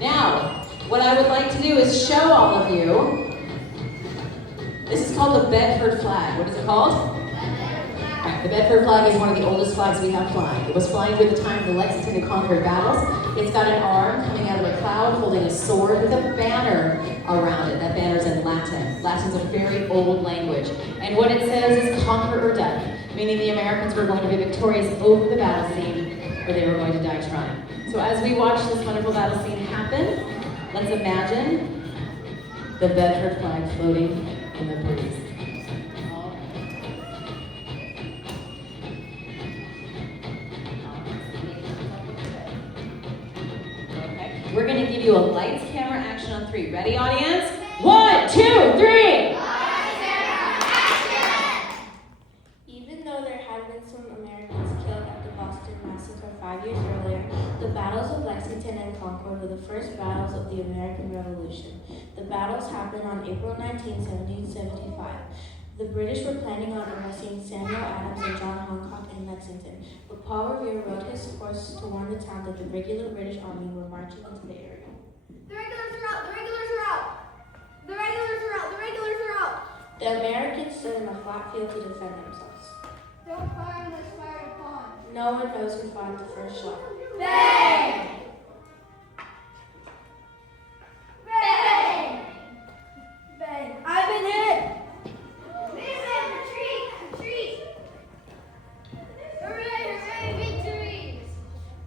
Now, what I would like to do is show all of you. This is called the Bedford flag. What is it called? The Bedford flag is one of the oldest flags we have flying. It was flying during the time of the Lexington and Concord battles. It's got an arm coming out of a cloud holding a sword with a banner around it. That banner is in Latin. Latin's a very old language. And what it says is conquer or die, meaning the Americans were going to be victorious over the battle scene or they were going to die trying. So as we watch this wonderful battle scene happen, let's imagine the Bedford flag floating in the breeze. We're going to give you a lights, camera, action on 3. Ready, audience? 1, 2, 3! Lights, camera, action! Even though there had been some Americans killed at the Boston Massacre 5 years earlier, the battles of Lexington and Concord were the first battles of the American Revolution. The battles happened on April 19, 1775. The British were planning on arresting Samuel Adams and John Hancock in Lexington, but Paul Revere rode his horse to warn the town that the regular British army were marching into the area. The regulars are out! The regulars are out! The regulars are out! The regulars are out! The Americans stood in a flat field to defend themselves. Don't fire unless fired upon. No one knows who fired the first shot. Bang! Bang! Bang! I've been hit! Retreat!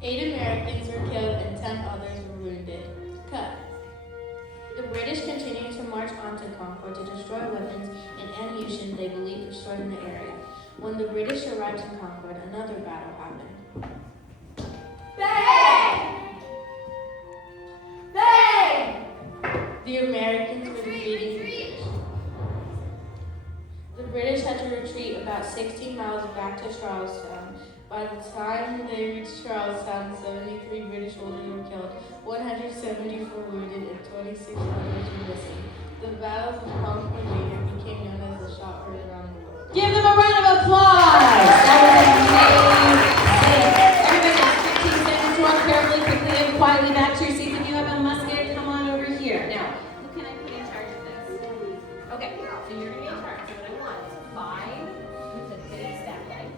8 Americans were killed and 10 others were wounded. Cut. The British continued to march on to Concord to destroy weapons and ammunition they believed destroyed in the area. When the British arrived in Concord, another battle happened. Bang! Bang! The Americans were defeating the British. The British had to retreat about 16 miles back to Charlestown. By the time they reached Charlestown, 73 British soldiers were killed, 174 wounded, and 26 others were missing. The battles of